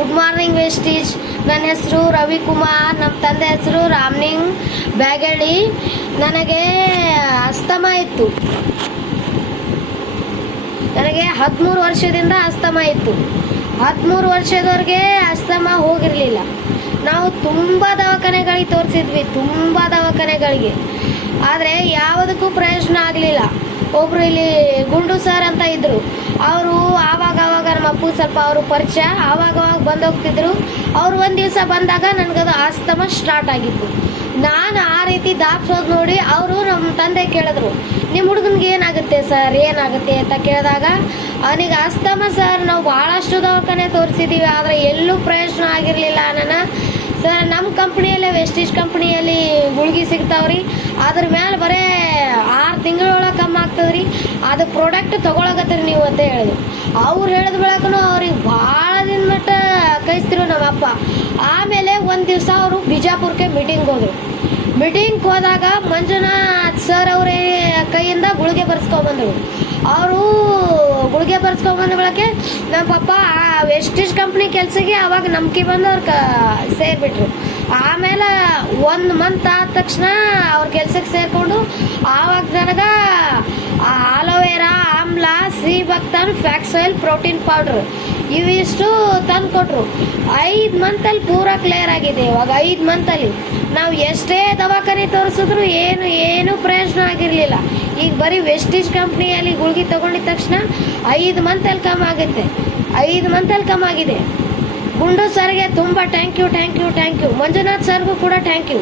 Good morning Vestige. ನನ್ನ ಹೆಸರು ರವಿಕುಮಾರ್, ನಮ್ಮ ತಂದೆ ಹೆಸರು ರಾಮನಿಂಗ್ ಬ್ಯಾಗಳ್ಳಿ. ನನಗೆ ಅಸ್ತಮಾ ಇತ್ತು. ನನಗೆ 13 ವರ್ಷದಿಂದ ಅಸ್ತಮಾ ಇತ್ತು. 13 ವರ್ಷದವರೆಗೆ ಅಸ್ತಮಾ ಹೋಗಿರಲಿಲ್ಲ. ನಾವು ತುಂಬ ದವಾಖಾನೆಗಳಿಗೆ ತೋರಿಸಿದ್ವಿ, ತುಂಬ ದವಾಖಾನೆಗಳಿಗೆ, ಆದರೆ ಯಾವುದಕ್ಕೂ ಪ್ರಯೋಜನ ಆಗಲಿಲ್ಲ. ಒಬ್ಬರು ಇಲ್ಲಿ ಗುಂಡು ಸರ್ ಅಂತ ಇದ್ದರು. ಅವರು ಆವಾಗ ನಮ್ಮ ಅಪ್ಪು ಸ್ವಲ್ಪ ಅವರು ಪರಿಚಯ, ಆವಾಗವಾಗ ಬಂದೋಗ್ತಿದ್ರು. ಅವ್ರು ಒಂದು ದಿವಸ ಬಂದಾಗ ನನಗದು ಆಸ್ತಮಾ ಸ್ಟಾರ್ಟ್ ಆಗಿತ್ತು. ನಾನು ಆ ರೀತಿ ದಾಪ್ಸೋದು ನೋಡಿ ಅವರು ನಮ್ಮ ತಂದೆ ಕೇಳಿದ್ರು, ನಿಮ್ಮ ಹುಡುಗನಿಗೆ ಏನಾಗುತ್ತೆ ಸರ್, ಏನಾಗುತ್ತೆ ಅಂತ ಕೇಳಿದಾಗ ಅವನಿಗೆ ಅಸ್ತಮಾ ಸರ್, ನಾವು ಭಾಳಷ್ಟು ದವಾಖಾನೆ ತೋರಿಸಿದ್ದೀವಿ, ಆದರೆ ಎಲ್ಲೂ ಪ್ರಯೋಜನ ಆಗಿರಲಿಲ್ಲ. ಸರ್ ನಮ್ಮ ಕಂಪ್ನಿಯಲ್ಲೇ ವೆಸ್ಟೀಜ್ ಕಂಪ್ನಿಯಲ್ಲಿ ಗುಳಿಗೆ ಸಿಗ್ತಾವ್ರಿ, ಅದ್ರ ಮೇಲೆ ಬರೀ 6 ತಿಂಗಳೊಳಗೆ ಕಮ್ಮಿ ಆಗ್ತದ್ರಿ, ಅದು ಪ್ರಾಡಕ್ಟ್ ತೊಗೊಳಕತ್ತೀರಿ ನೀವು ಅಂತ ಹೇಳಿದ್ರು. ಅವ್ರು ಹೇಳಿದ ಬೆಳಕೂ ಅವ್ರಿಗೆ ಭಾಳ ದಿನ ಮಟ್ಟ ಕಳಿಸ್ತಿರು ನಮ್ಮ ಅಪ್ಪ. ಆಮೇಲೆ ಒಂದು ದಿವಸ ಅವರು ಬಿಜಾಪುರಕ್ಕೆ ಮೀಟಿಂಗ್ ಹೋದಾಗ ಮಂಜುನಾಥ್ ಸರ್ ಅವರೇ ಕೈಯಿಂದ ಗುಳಿಗೆ ಬರ್ಸ್ಕೊಂಬಂದರು. ಅವರು ಗುಳಿಗೆ ಬರ್ಸ್ಕೊಂಬಂದ ಬಳಕೆ ನಮ್ಮ ಪಪ್ಪ ಆ ವೆಸ್ಟೀಜ್ ಕಂಪ್ನಿ ಕೆಲಸಕ್ಕೆ ಆವಾಗ ನಂಬಿಕೆ ಬಂದು ಅವ್ರು ಸೇರಿಬಿಟ್ರು. ಆಮೇಲೆ 1 ಮಂತ್ ಆದ ತಕ್ಷಣ ಅವ್ರ ಕೆಲ್ಸಕ್ಕೆ ಸೇರಿಕೊಂಡು ಆವಾಗ ನನಗೆ ಆಲೋವೆರಾ, ಆಮ್ಲ, ಶ್ರೀಭಕ್ತನ್, ಫ್ಯಾಕ್ಸ್ ಆಯಿಲ್, ಪ್ರೋಟೀನ್ ಪೌಡ್ರ್ ಇವಿಷ್ಟು ತಂದು ಕೊಟ್ಟರು. 5 ಮಂತಲ್ಲಿ ಪೂರಾ ಕ್ಲಿಯರ್ ಆಗಿದೆ. ಇವಾಗ 5 ಮಂತಲ್ಲಿ ನಾವು ಎಷ್ಟೇ ದವಾಖಾನೆ ತೋರಿಸಿದ್ರು ಏನು ಪ್ರಯೋಜನ ಆಗಿರಲಿಲ್ಲ. ಈಗ ಬರೀ ವೆಸ್ಟೀಜ್ ಕಂಪ್ನಿಯಲ್ಲಿ ಗುಳಿಗೆ ತೊಗೊಂಡಿದ ತಕ್ಷಣ 5 ಮಂತಲ್ಲಿ ಕಮ್ಮಿ ಆಗುತ್ತೆ. 5 ಮಂತಲ್ಲಿ ಕಮ್ಮಿ ಆಗಿದೆ. ಗುಂಡು ಸರ್ಗೆ ತುಂಬ ಥ್ಯಾಂಕ್ ಯು. ಮಂಜುನಾಥ್ ಸರ್ಗೂ ಕೂಡ ಥ್ಯಾಂಕ್ ಯು.